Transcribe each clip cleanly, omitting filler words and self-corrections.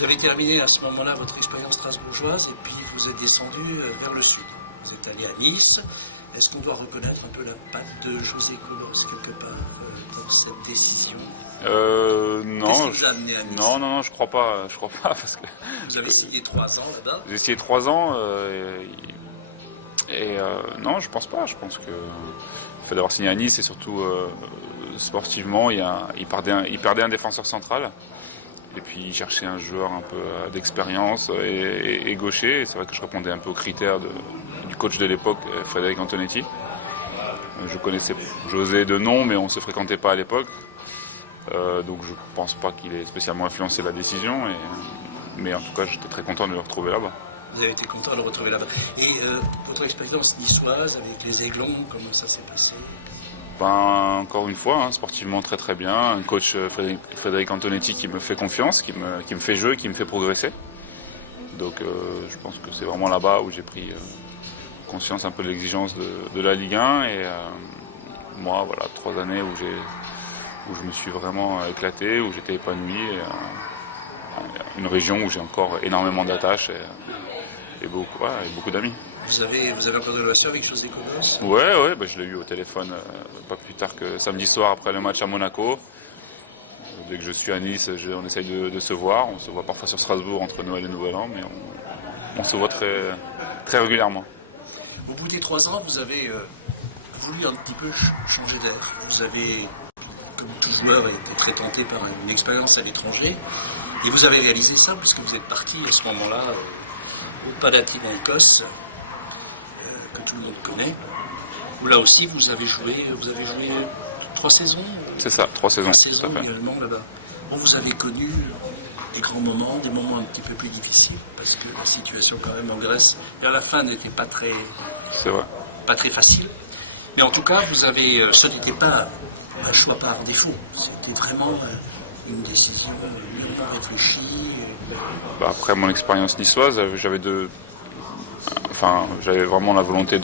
Vous avez terminé à ce moment-là votre expérience strasbourgeoise et puis vous êtes descendu vers le sud. Vous êtes allé à Nice. Est-ce qu'on doit reconnaître un peu la patte de José Conos quelque part dans cette décision? Non. Qu'est-ce qui vous a amené à Nice? Non, je crois pas parce que vous avez signé 3 ans là-bas. J'ai essayé 3 ans non, je pense pas. Je pense que le fait d'avoir signé à Nice et surtout sportivement, il perdait un défenseur central. Et puis il cherchait un joueur un peu d'expérience et gaucher. Et c'est vrai que je répondais un peu aux critères du coach de l'époque, Frédéric Antonetti. Je connaissais José de nom, mais on ne se fréquentait pas à l'époque. Donc je pense pas qu'il ait spécialement influencé la décision. Mais en tout cas, j'étais très content de le retrouver là-bas. Vous avez été content de le retrouver là-bas. Et votre expérience niçoise avec les Aiglons, comment ça s'est passé? Encore une fois, sportivement très très bien. Un coach Frédéric Antonetti qui me fait confiance, qui me fait jouer, qui me fait progresser. Donc je pense que c'est vraiment là-bas où j'ai pris conscience un peu de l'exigence de la Ligue 1. Et moi, voilà, 3 années où je me suis vraiment éclaté, où j'étais épanoui. Une région où j'ai encore énormément d'attaches et beaucoup d'amis. Vous avez encore de relations avec José Conos? Ouais, je l'ai eu au téléphone pas plus tard que samedi soir après le match à Monaco. Dès que je suis à Nice, on essaye de se voir. On se voit parfois sur Strasbourg entre Noël et Nouvel An, mais on se voit très, très régulièrement. Au bout des 3 ans, vous avez voulu un petit peu changer d'air. Vous avez, comme tout joueur, été très tenté par une expérience à l'étranger. Et vous avez réalisé ça puisque vous êtes parti à ce moment-là au Panathinaikos, que tout le monde connaît, où là aussi vous avez joué 3 saisons. C'est ça, 3 saisons. 3 saisons également là-bas. Bon, vous avez connu des grands moments, des moments un petit peu plus difficiles, parce que la situation quand même en Grèce, vers la fin, n'était pas très facile. Mais en tout cas, ce n'était pas un choix par défaut, c'était vraiment une décision réfléchie. Après mon expérience niçoise, j'avais vraiment la volonté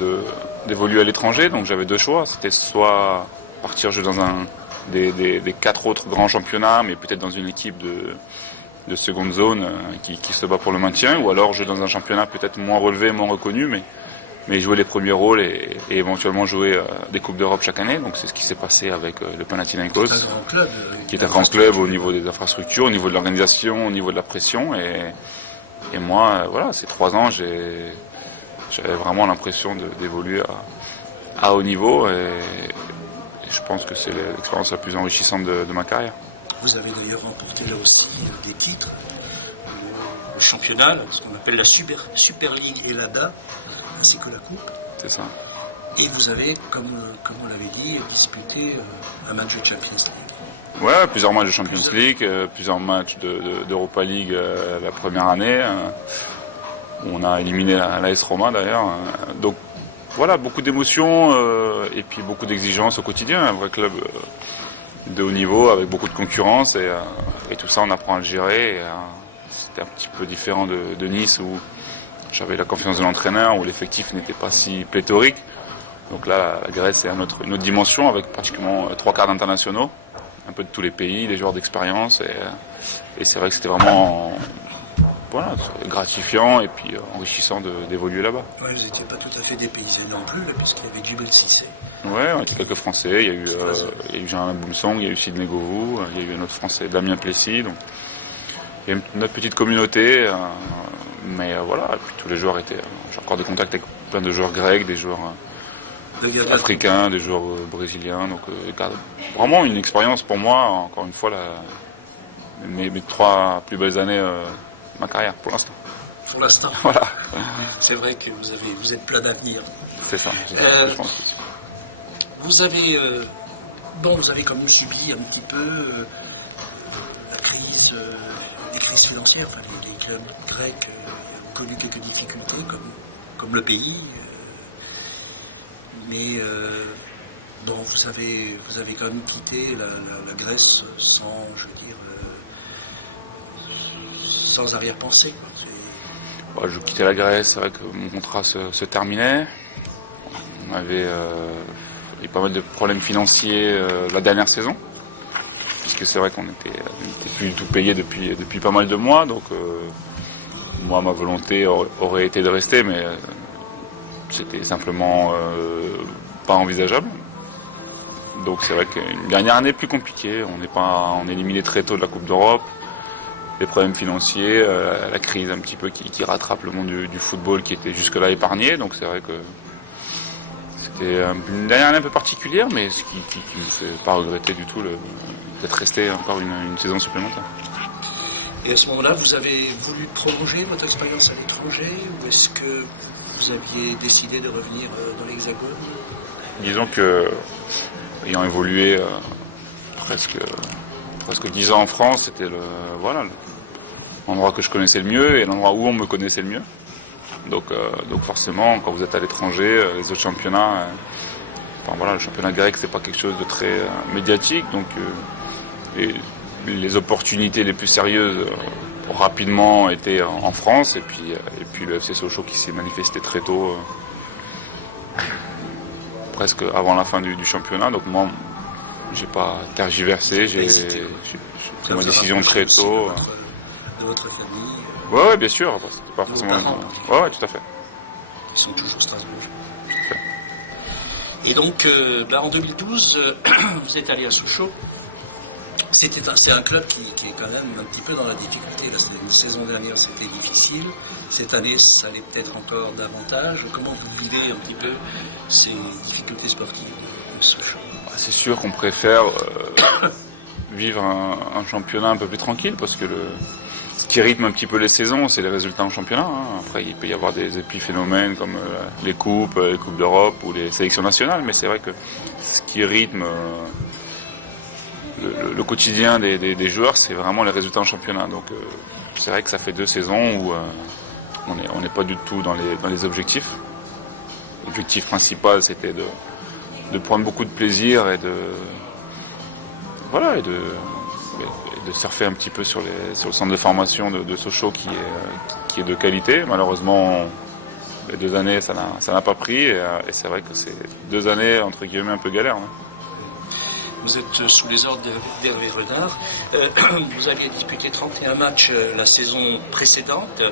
d'évoluer à l'étranger, donc j'avais 2 choix. C'était soit partir jouer dans des 4 autres grands championnats, mais peut-être dans une équipe de seconde zone qui se bat pour le maintien, ou alors jouer dans un championnat peut-être moins relevé, moins reconnu, mais jouer les premiers rôles et éventuellement jouer des Coupes d'Europe chaque année. Donc c'est ce qui s'est passé avec le Panathinaikos, qui est un grand club au niveau des infrastructures, au niveau de l'organisation, au niveau de la pression. Et moi, voilà, ces 3 ans, j'avais vraiment l'impression d'évoluer à haut niveau. Et je pense que c'est l'expérience la plus enrichissante de ma carrière. Vous avez d'ailleurs remporté là aussi des titres. Le championnat, ce qu'on appelle la Super League et l'ADA, ainsi que la Coupe. C'est ça. Et vous avez, comme on l'avait dit, disputé un match de Champions League. Ouais, plusieurs matchs de Champions League, plusieurs matchs d'Europa League la première année. Où on a éliminé l'AS Roma d'ailleurs. Donc voilà, beaucoup d'émotions et puis beaucoup d'exigences au quotidien. Un vrai club de haut niveau avec beaucoup de concurrence et tout ça on apprend à le gérer. C'était un petit peu différent de Nice où j'avais la confiance de l'entraîneur, où l'effectif n'était pas si pléthorique. Donc là, la Grèce c'est une autre dimension avec pratiquement 3/4 d'internationaux, un peu de tous les pays, des joueurs d'expérience. Et c'est vrai que c'était vraiment gratifiant et puis enrichissant d'évoluer là-bas. Ouais, vous n'étiez pas tout à fait dépaysé non plus, là, puisqu'il y avait Djibril Cissé. Ouais, on était quelques Français. Il y a eu Jean Boumsong, il y a eu Sidney Govou, il y a eu un autre Français, Damien Plessis. Donc il y a une autre petite communauté. Mais voilà, et puis tous les joueurs étaient. J'ai encore des contacts avec plein de joueurs grecs, des joueurs africains, des joueurs brésiliens. Donc vraiment une expérience pour moi, encore une fois, mes 3 plus belles années de ma carrière pour l'instant. Pour l'instant. Voilà. C'est vrai que vous êtes plein d'avenir. C'est ça. Je pense. Vous avez quand même subi un petit peu les crises financières. Enfin, les clubs grecs ont connu quelques difficultés, comme le pays. Mais vous avez quand même quitté la Grèce sans arrière-pensée. Je quittais la Grèce, c'est vrai que mon contrat se terminait. On avait eu pas mal de problèmes financiers la dernière saison. puisque c'est vrai qu'on n'était plus du tout payé depuis pas mal de mois. Donc moi, ma volonté aurait été de rester, mais c'était simplement pas envisageable. Donc c'est vrai qu'une dernière année plus compliquée. On est éliminé très tôt de la Coupe d'Europe. Les problèmes financiers, la crise un petit peu qui rattrape le monde du football qui était jusque-là épargné. Donc c'est vrai que c'était une dernière année un peu particulière, mais ce qui ne me fait pas regretter du tout d'être resté encore une saison supplémentaire. Et à ce moment-là, vous avez voulu prolonger votre expérience à l'étranger ou est-ce que vous aviez décidé de revenir dans l'Hexagone? Disons que, ayant évolué presque 10 ans en France, c'était l'endroit que je connaissais le mieux et l'endroit où on me connaissait le mieux. Donc forcément, quand vous êtes à l'étranger, les autres championnats, le championnat grec, c'est pas quelque chose de très médiatique, donc les opportunités les plus sérieuses rapidement étaient en France, et puis le FC Sochaux qui s'est manifesté très tôt, presque avant la fin du championnat. Donc moi, j'ai pas tergiversé, j'ai pris ma décision très tôt. De votre famille. Ouais, bien sûr. C'était pas forcément. Ouais, tout à fait. Ils sont toujours Strasbourg. Et donc, en 2012, vous êtes allé à Sochaux. C'est un club qui est quand même un petit peu dans la difficulté. La saison dernière, c'était difficile. Cette année, ça allait peut-être encore davantage. Comment vous vivez un petit peu ces difficultés sportives de Sochaux? C'est sûr qu'on préfère vivre un championnat un peu plus tranquille, parce que ce qui rythme un petit peu les saisons, c'est les résultats en championnat. Après, il peut y avoir des épiphénomènes comme les coupes d'Europe ou les sélections nationales, mais c'est vrai que ce qui rythme le quotidien des joueurs, c'est vraiment les résultats en championnat. Donc c'est vrai que ça fait 2 saisons où on n'est pas du tout dans les objectifs. L'objectif principal, c'était de prendre beaucoup de plaisir et de surfer un petit peu sur le centre de formation de Sochaux qui est de qualité. Malheureusement, les 2 années, ça n'a pas pris, et c'est vrai que c'est 2 années entre guillemets un peu galères. Vous êtes sous les ordres d'Hervé Renard. Vous aviez disputé 31 matchs la saison précédente.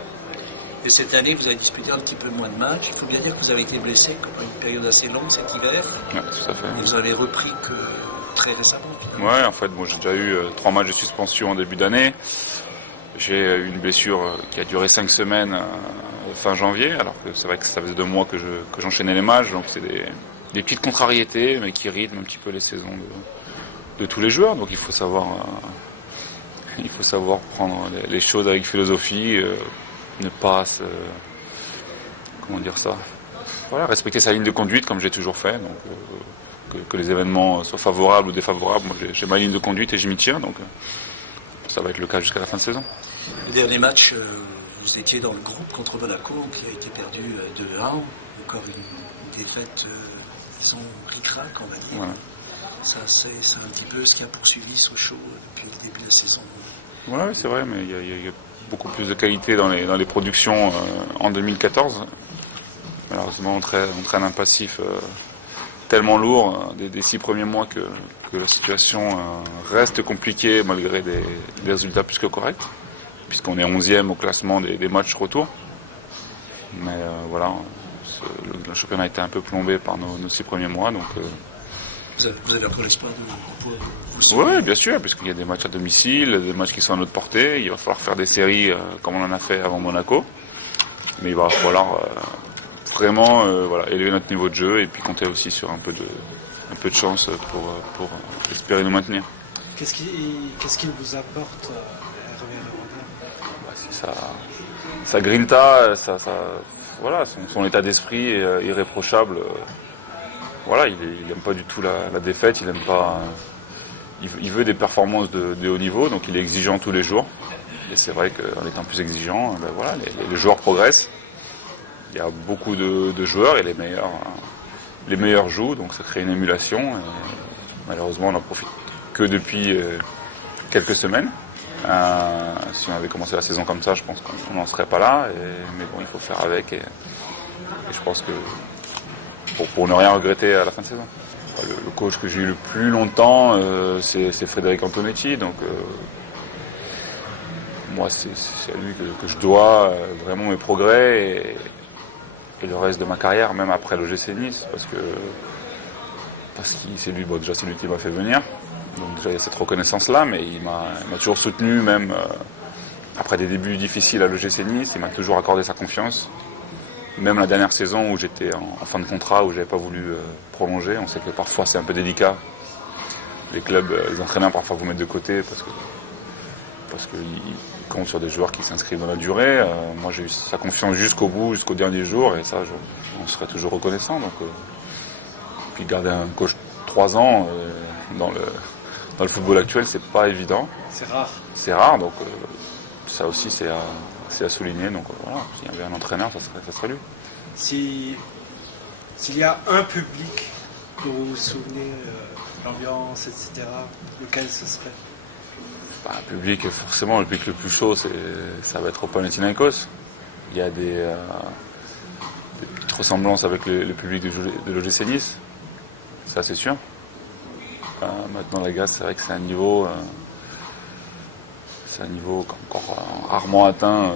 Et cette année, vous avez disputé un petit peu moins de matchs. Il faut bien dire que vous avez été blessé pendant une période assez longue cet hiver. Ouais, tout à fait. Et vous avez repris que très récemment. Ouais, en fait, j'ai déjà eu 3 matchs de suspension en début d'année. J'ai eu une blessure qui a duré 5 semaines fin janvier, alors que c'est vrai que ça faisait 2 mois que j'enchaînais les matchs. Donc c'est des petites contrariétés, mais qui rythment un petit peu les saisons de tous les joueurs. Donc il faut savoir prendre les choses avec philosophie, ne pas respecter sa ligne de conduite comme j'ai toujours fait. Donc que les événements soient favorables ou défavorables, moi j'ai ma ligne de conduite et j'y m'y tiens. Donc ça va être le cas jusqu'à la fin de saison. Le dernier match, vous étiez dans le groupe contre Monaco, qui a été perdu 2-1. Encore une défaite sans ric-rac, on va dire. Voilà. Ça, c'est un petit peu ce qui a poursuivi Sochaux depuis le début de la saison. Ouais, c'est vrai, mais il y a beaucoup plus de qualité dans les productions en 2014. Malheureusement, on traîne un passif tellement lourd des 6 premiers mois que la situation reste compliquée malgré des résultats plus que corrects, puisqu'on est 11e au classement des matchs retour. Mais le championnat a été un peu plombé par nos 6 premiers mois. Donc, vous avez encore l'espoir de oui, bien sûr, puisqu'il y a des matchs à domicile, des matchs qui sont à notre portée. Il va falloir faire des séries comme on en a fait avant Monaco. Mais il va falloir vraiment élever notre niveau de jeu et puis compter aussi sur un peu de chance pour espérer nous maintenir. Qu'est-ce qu'il vous apporte, Hervé Renard? Sa grinta, son état d'esprit est irréprochable. Il n'aime pas du tout la défaite, il aime pas. Il veut des performances de haut niveau, donc il est exigeant tous les jours. Et c'est vrai qu'en étant plus exigeant, les joueurs progressent. Il y a beaucoup de joueurs et les meilleurs jouent, donc ça crée une émulation. Et malheureusement, on n'en profite que depuis quelques semaines. Si on avait commencé la saison comme ça, je pense qu'on n'en serait pas là. Mais bon, il faut faire avec. Et je pense que pour ne rien regretter à la fin de saison. Le coach que j'ai eu le plus longtemps, c'est Frédéric Antonetti. Donc, moi, c'est à lui que je dois vraiment mes progrès et le reste de ma carrière, même après l'OGC Nice, parce que c'est lui, bon, déjà c'est lui qui m'a fait venir. Donc déjà il y a cette reconnaissance-là, mais il m'a toujours soutenu, même après des débuts difficiles à l'OGC Nice, il m'a toujours accordé sa confiance. Même la dernière saison où j'étais en fin de contrat, où j'avais pas voulu prolonger, on sait que parfois c'est un peu délicat. Les clubs, les entraîneurs parfois vous mettent de côté parce qu'ils comptent sur des joueurs qui s'inscrivent dans la durée. Moi j'ai eu sa confiance jusqu'au bout, jusqu'au dernier jour, et ça on serait toujours reconnaissant. Donc, puis garder un coach 3 ans dans le football actuel, c'est pas évident. C'est rare. C'est rare, donc ça aussi c'est à souligner. Donc voilà, s'il y avait un entraîneur, ça serait lui. S'il y a un public dont vous vous souvenez, l'ambiance, etc., lequel ce serait? Le public, forcément, le public le plus chaud, ça va être au Panathinaikos. Il y a des petites ressemblances avec le public de l'OGC Nice, ça c'est sûr. Maintenant, la Grèce, c'est vrai que c'est un niveau encore rarement atteint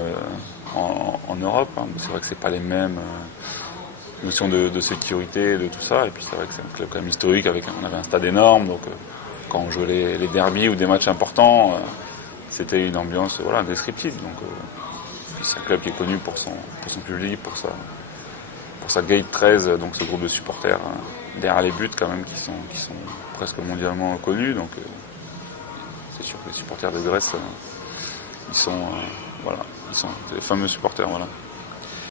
en Europe. C'est vrai que c'est pas les mêmes notions de sécurité, de tout ça. Et puis c'est vrai que c'est un club quand même historique, on avait un stade énorme, donc quand on jouait les derbies ou des matchs importants, c'était une ambiance indescriptible. Donc c'est un club qui est connu pour son public, pour sa Gate 13, donc ce groupe de supporters derrière les buts quand même qui sont presque mondialement connus. Donc c'est sûr que les supporters de Grèce, ils sont les fameux supporters, voilà.